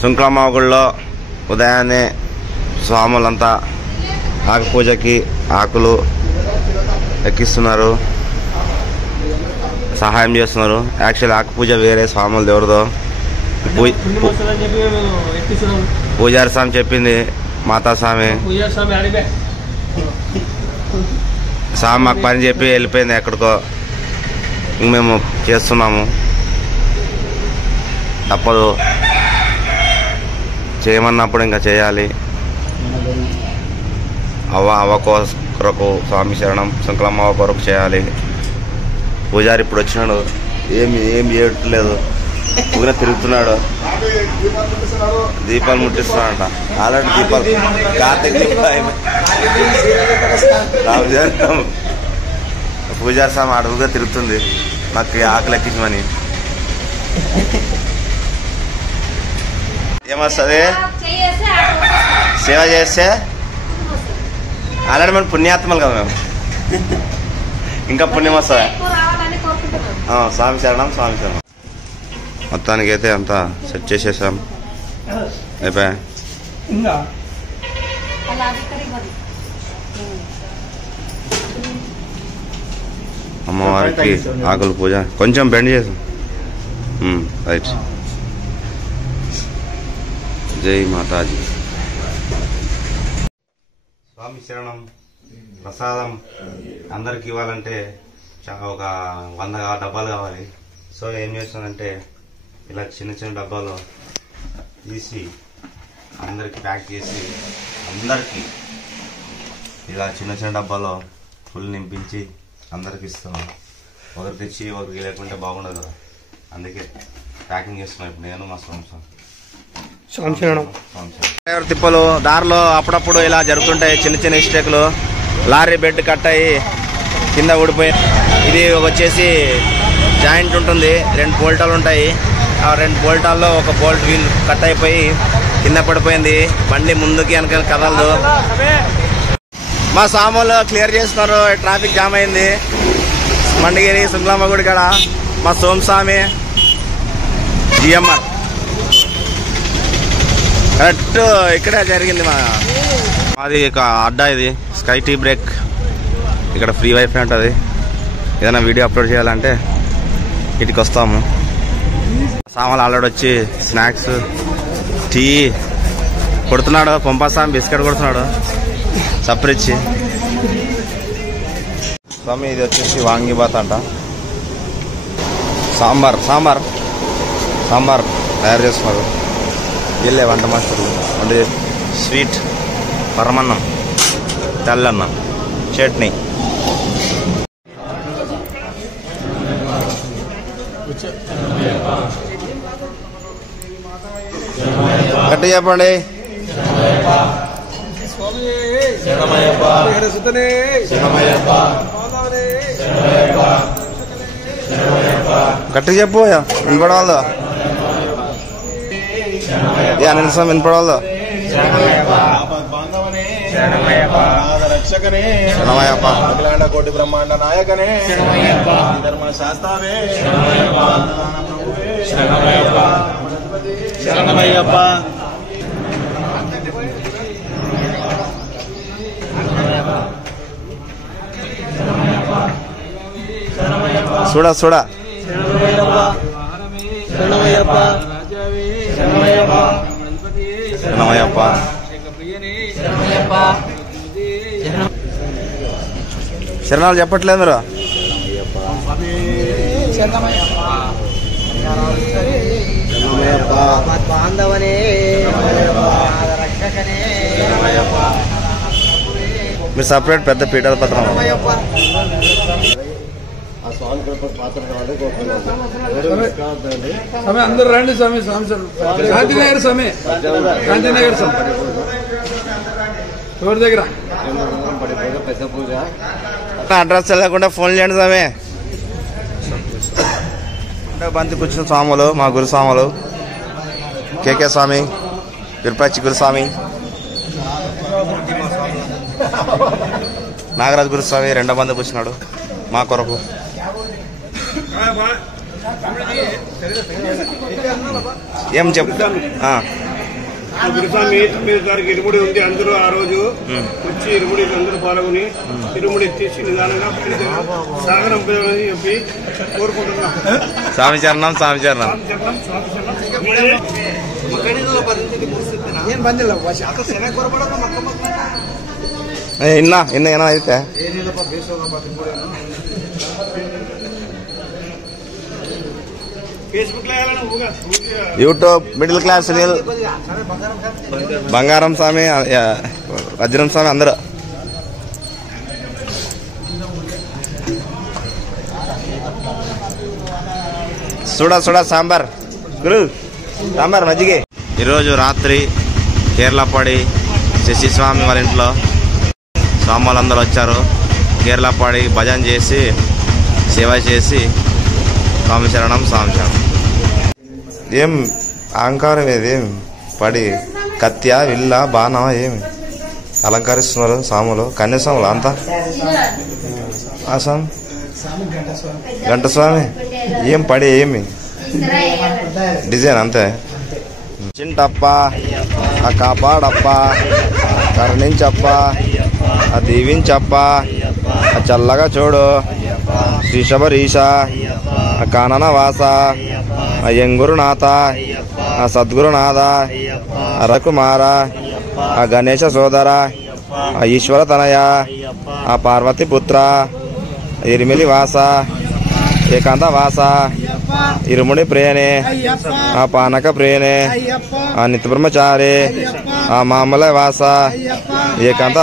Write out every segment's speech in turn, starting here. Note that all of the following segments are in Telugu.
సుంకులమ్మ గుళ్ళో ఉదయాన్నే స్వాములంతా ఆకు పూజకి ఆకులు ఎక్కిస్తున్నారు, సహాయం చేస్తున్నారు. యాక్చువల్లీ ఆకు పూజ వేరే, స్వాములు దేవుడితో పూజారి స్వామి చెప్పింది మాతా స్వామి. స్వామి మాకు పని చెప్పి వెళ్ళిపోయింది ఎక్కడికో. మేము చేస్తున్నాము, తప్పదు, చేయమన్నప్పుడు ఇంకా చేయాలి. అవ్వ కొరకు స్వామి శరణం, సుంకులమ్మ కొరకు చేయాలి. పూజారి ఇప్పుడు వచ్చినాడు, ఏం చేయట్లేదు, ఊరిన తిరుగుతున్నాడు, దీపాలు ముట్టిస్తున్నాడంట. ఆల్రెడీ దీపాలు కార్తీక దీపాలు. పూజారి స్వామి అడుగుగా తిరుగుతుంది, నాకు ఆకలి ఎక్కించమని. ఏమొస్తుంది సేవ చేస్తే? ఆల్రెడీ మనం పుణ్యాత్మలు కదా మేము, ఇంకా పుణ్యం వస్తుంది. స్వామి శరణం, స్వామి శరణం. మొత్తానికి అయితే అంతా సెట్ చేసేసాం, అయిపోయా. అమ్మవారికి ఆకుల పూజ కొంచెం బెండ్ చేసాం. రైట్. జై మాతాజీ. స్వామి శరణం ప్రసాదం అందరికి ఇవ్వాలంటే ఒక 100 డబ్బాలు కావాలి. సో ఏం చేస్తానంటే ఇలా చిన్న చిన్న డబ్బాలో తీసి అందరికి ప్యాక్ చేసి అందరికి ఇలా చిన్న చిన్న డబ్బాలో ఫుల్ నింపించి అందరికి ఇస్తాం. ఒకరికి తెచ్చి ఒకరికి లేకుంటే బాగుండదు కదా, అందుకే ప్యాకింగ్ చేస్తున్నాం ఇప్పుడు నేను మా తిప్పలు. దారిలో అప్పుడప్పుడు ఇలా జరుగుతుంటాయి చిన్న చిన్న మిస్టేక్లు. లారీ బెడ్ కట్ అయ్యి కింద ఊడిపోయి, ఇది వచ్చేసి జాయింట్ ఉంటుంది, 2 బోల్టాలు ఉంటాయి. ఆ 2 బోల్టాల్లో ఒక బోల్ట్ వీల్ కట్ అయిపోయి కింద పడిపోయింది. బండి ముందుకి వెనక కదలదు. మా సామాన్లు క్లియర్ చేస్తున్నారు, ట్రాఫిక్ జామ్ అయింది. మండిగిరి సుంకులమ్మ గుడి కాడ మా సోమస్వామి జిఎంఆర్ కరెక్ట్ ఇక్కడే జరిగింది. మాది అడ్డా, ఇది స్కై టీ బ్రేక్. ఇక్కడ ఫ్రీ వైఫై ఉంటుంది. ఏదైనా వీడియో అప్లోడ్ చేయాలంటే ఇటుకి వస్తాము. సామాన్లు ఆల్రెడీ వచ్చి స్నాక్స్ టీ కొడుతున్నాడు. పంపాసామి బిస్కెట్ కొడుతున్నాడు సపరిచ్చి. స్వామి ఇది వచ్చేసి వాంగిబాత్ అంట. సాంబార్ తయారు చేస్తున్నారు వీళ్ళే వంట మాస్టర్లు. వంట స్వీట్, పరమన్నం, తెల్లన్నం, చట్నీ. గట్టి చెప్పండి. గట్టి చెప్పు, వినపడవాళ్ళు. నిమిషం వినపడవాళ్ళు. అఖిలాండ కోటి బ్రహ్మాండ నాయకనే, ధర్మ శాస్త్రవే, శరణమయ్యప్ప. చూడా శరణమయ్యప్ప. శరణమయ్యప్ప. శరణాలు చెప్పట్లేదు మీరు. మీరు సపరేట్ పెద్ద పీఠాల పత్రం. స్వామి అందరు రండి స్వామి. శాంతినగర్ స్వామి, శాంతినగర్ స్వామి ఎవరి దగ్గర పెద్ద పూజ. అడ్రస్ లేకుండా ఫోన్ చేయండి స్వామి. బంతి కూర్చున్న స్వాములు మా గురుస్వాములు కేకే స్వామి, విరుపాచి గురుస్వామి, నాగరాజు గురుస్వామి 2వ బంతి కూర్చున్నాడు మా కొరకు. ఏం చెప్పు గురుస్వామి 9వ తారీఖు ఇరుముడి ఉంది. అందరూ ఆ రోజు వచ్చి ఇరుముడి అందరూ పాల్గొని ఇరుముడి ఎత్తేసి నిదానంగా సాగరం పోయాలని చెప్పి కోరుకుంటున్నాం. స్వామి చరణం, స్వామి చరణం. ఇన్న అయితే యూట్యూబ్ మిడిల్ క్లాస్ సునీల్, బంగారం స్వామి, వజ్రం స్వామి అందరూ చూడ సాంబార్ గురు సాంబార్ మజ్జిగే. ఈరోజు రాత్రి కేరళపాడి శశిస్వామి వాళ్ళ ఇంట్లో స్వామి వాళ్ళందరూ వచ్చారు. కేరళపాడి భజన చేసి సేవ చేసి స్వామి శరణం, స్వామి శరణం. ఏం అలంకారం ఏం పడి కత్య విల్ల బాణం ఏమి అలంకరిస్తున్నారు స్వాములు? కన్యాస్వాములు అంతా ఆ స్వామి గంట స్వామి ఏం పడి ఏమి డిజైన్ అంతే. చింటప్ప ఆ కాపాడప్ప, కరుణించప్ప, ఆ దీవించప్ప, ఆ చల్లగా చూడు శ్రీ శబరీష, ఆ కానన వాస, ఆ యంగురునాథ, ఆ సద్గురునాథ, ఆ రకుమార, ఆ గణేశ సోదర, ఆ ఈశ్వర తనయ, ఆ పార్వతి పుత్ర, ఇరిమిలి వాస, ఏకాంత వాస, ఇరుముడి ప్రేణే, ఆ పానక ప్రేణే, ఆ నిత్య బ్రహ్మచారి, ఆ మామల వాస, ఏకాంత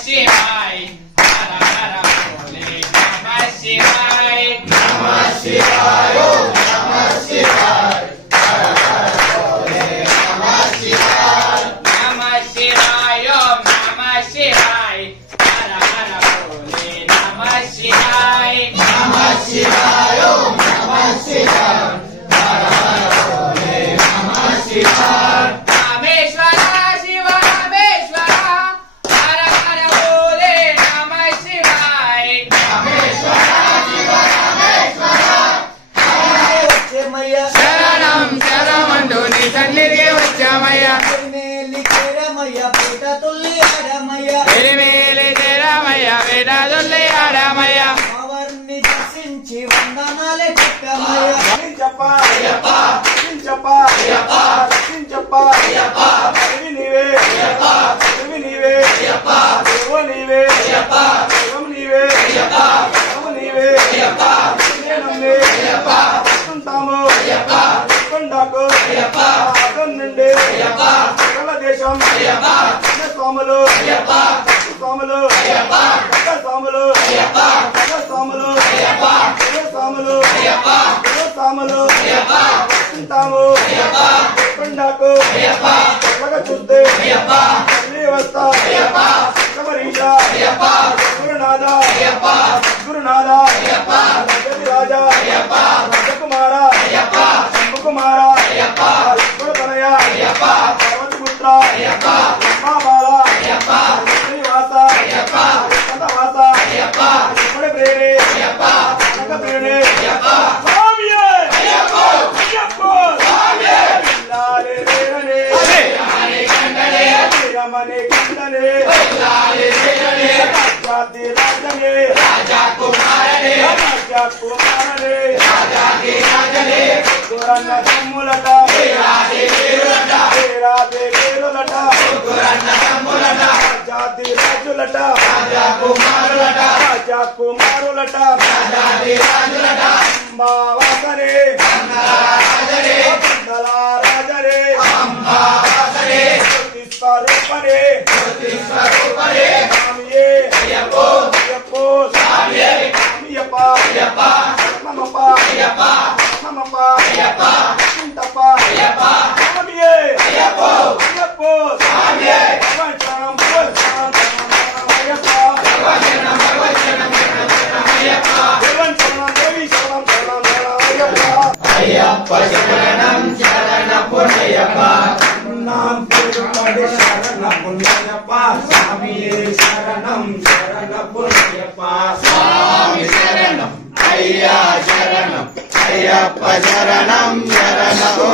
శరణం శరణం శరణం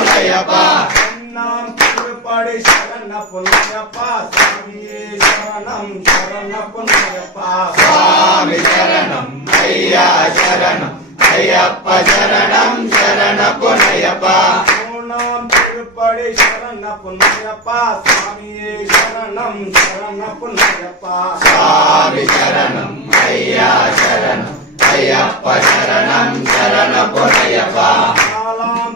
తిరుపడి శరణ పుణ్యప్ప స్వామియే శరణం శరణపుణ్యప్ప స్వామి శరణం అయ్యా శరణం అయ్యప్ప శరణం శరణపుణ్యప్ప ఓం తిరుపడి శరణ పుణ్యప్ప స్వామియే శరణం శరణపుణ్యప్ప స్వామి శరణం అయ్యా శరణం అయ్యప్ప శరణం శరణపుణ్యప్ప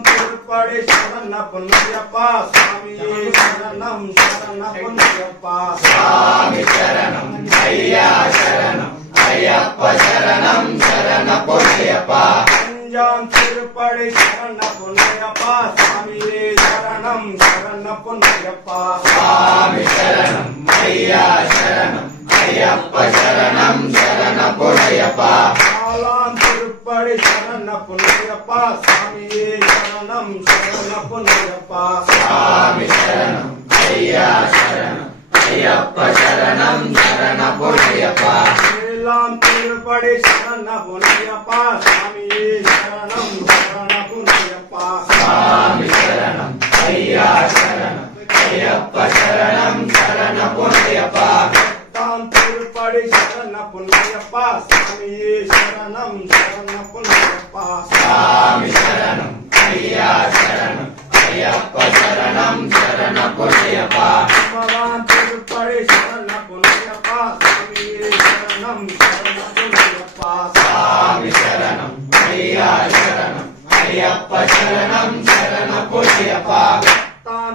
తిరుపడి శరణ పుణ్యప్ప స్వామియే శరణం శరణపుణ్యప్ప స్వామి శరణం అయ్యా శరణం అయ్యప్ప శరణం శరణపుణ్యప్ప తిరుపడి శరణ పుణ్యప్ప స్వామియే శరణం శరణపుణ్యప్ప స్వామి శరణం అయ్యా శరణం అయ్యప్ప శరణం శరణపుణ్యప్ప తిరుపడి శరణ పుణ్యప్ప స్వామియే శరణం శరణపుణ్యప్ప స్వామి శరణం అయ్యా శరణం అయ్యప్ప శరణం శరణపుణ్యప్ప తిరుపడి శరణ పుణ్యప్ప స్వామియే శరణం శరణపుణ్యప్ప స్వామి శరణం అయ్యా శరణం అయ్యప్ప శరణం శరణపుణ్యప్ప తిరుపడి శరణ పుణ్యప్ప స్వామియే శరణం శరణపుణ్యప్ప స్వామి శరణం అయ్యా శరణం అయ్యప్ప శరణం శరణపుణ్యప్ప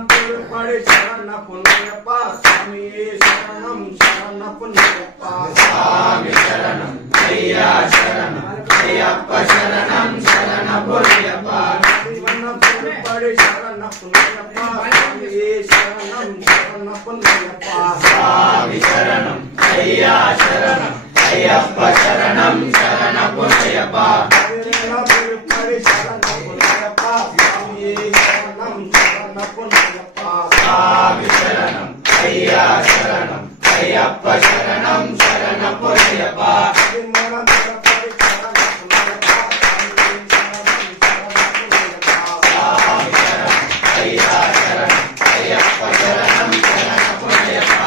తిరుపడి శరణ పుణ్యప్ప స్వామియే శరణం శరణపుణ్యప్ప స్వామి శరణం అయ్యా శరణం అయ్యప్ప శరణం శరణపుణ్యప్ప తిరుపడి శరణ పుణ్యప్ప స్వామియే శరణం శరణపుణ్యప్ప స్వామి శరణం అయ్యా శరణం అయ్యప్ప శరణం శరణపుణ్యప్ప తిరుపడి శరణ పుణ్యప్ప స్వామియే శరణం శరణపుణ్యప్ప స్వామి శరణం అయ్యా శరణం అయ్యప్ప శరణం శరణపుణ్యప్ప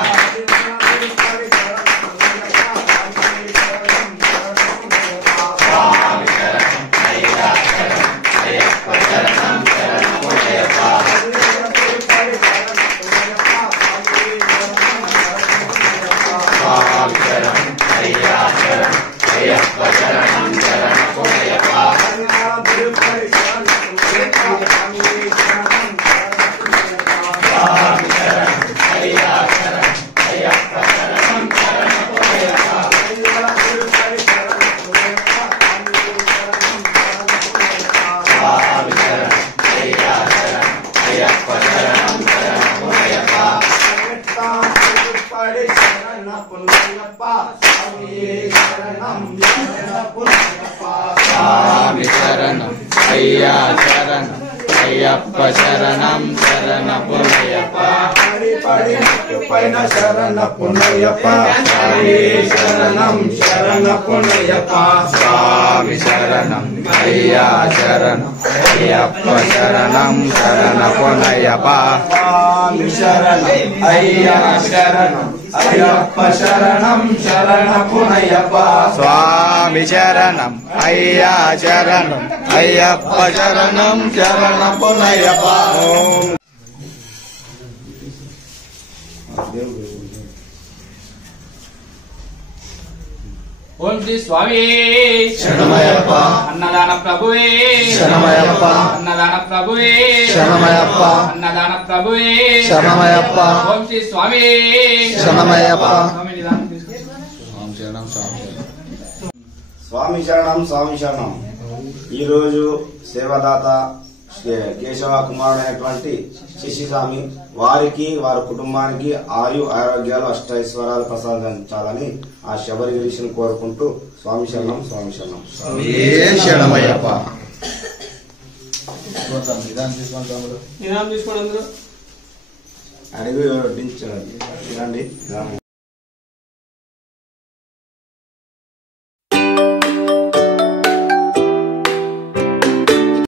తిరుపడి శరణ పుణ్యప్ప స్వామియే శరణం శరణపుణ్యప్ప స్వామి శరణం అయ్యా శరణం అయ్యప్ప శరణం శరణపుణ్యప్ప స్వామి శరణం అయ్యా శరణం అయ్యప్ప శరణం శరణపుణ్యప్ప పైన శరణపుణ్యప్ప స్వామి శరణం శరణపుణ్యప్ప స్వామి శరణం అయ్యా శరణం అయ్యప్ప శరణం శరణపుణ్యప్ప స్వామి శరణం అయ్యా శరణం అయ్యప్ప శరణం శరణపుణ్యప్ప స్వామి శరణం అయ్యా శరణం అయ్యప్ప శరణం శరణపుణ్యప్ప ఓం శ్రీ స్వామి శరణమయ్యప్ప అన్నదాన ప్రభువే శరణమయ్యప్ప అన్నదాన ప్రభువే శరణమయ్యప్ప అన్నదాన ప్రభువే శరణమయ్యప్ప ఓం శ్రీ స్వామి శరణమయ్యప్ప స్వామి నిదానం తీసుకో. స్వామి శరణం స్వామి శరణం. ఈరోజు సేవదాత కేశవ కుమారుడైనటువంటి శశిస్వామి వారికి వారి కుటుంబానికి ఆయు ఆరోగ్యాలు అష్టైశ్వర్యాలు ప్రసాదించాలని ఆ శబరిగిరీషుని కోరుకుంటూ స్వామి శరణం స్వామి శరణం. శరణమయ్యప్ప. నిదానం తీసుకోండి అందరూ. అడిగి వడ్డించండి.